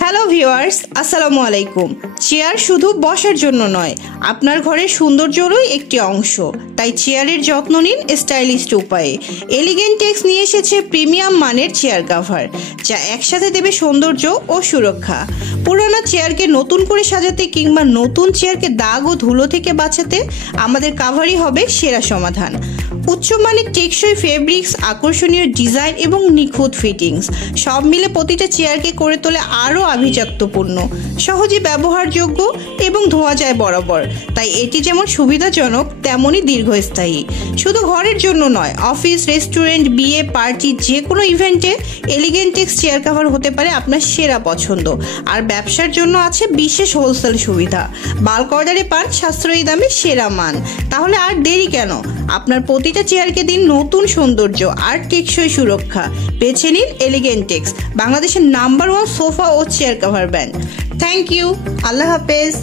Hello viewers, আসসালামু আলাইকুম। Chair শুধু বসার জন্য নয়, আপনার ঘরের সৌন্দর্যেরও একটি অংশ। তাই চেয়ারের যত্ন নিন স্টাইলিস্ট উপায়ে। এলিগেন্টেক্স নিয়ে এসেছে প্রিমিয়াম মানের চেয়ার কাভার, যা একসাথে দেবে সৌন্দর্য ও সুরক্ষা। পুরোনো চেয়ারকে নতুন করে সাজাতে কিংবা নতুন চেয়ারকে দাগ ও ধুলো থেকে বাঁচাতে আমাদের কাভারই হবে সেরা সমাধান। উচ্চমানের টেকসই ফেব্রিক্স, আকর্ষণীয় ডিজাইন এবং নিখুঁত ফিটিংস সব মিলে প্রতিটা চেয়ারকে করে তোলে আরও আভিজাত্যপূর্ণ, সহজে ব্যবহারযোগ্য এবং ধোয়া যায় বরাবর। তাই এটি যেমন সুবিধাজনক তেমনই দীর্ঘস্থায়ী। শুধু ঘরের জন্য নয়, অফিস, রেস্টুরেন্ট, বিয়ে, পার্টি, যে কোনো ইভেন্টে এলিগেন্টেক্স চেয়ার কাভার হতে পারে আপনার সেরা পছন্দ। আর ব্যবসার জন্য আছে বিশেষ হোলসেল সুবিধা। বাল্ক অর্ডারে পান সাশ্রয়ী দামে সেরা মান। তাহলে আর দেরি কেন? আপনার প্রতিটা চেয়ারকে দিন নতুন সৌন্দর্য আর টেকসই সুরক্ষা। বেছে নিন এলিগেন্টেক্স, বাংলাদেশের নাম্বার 1 সোফা ও chair cover brand. Thank you. আল্লাহ হাফেজ।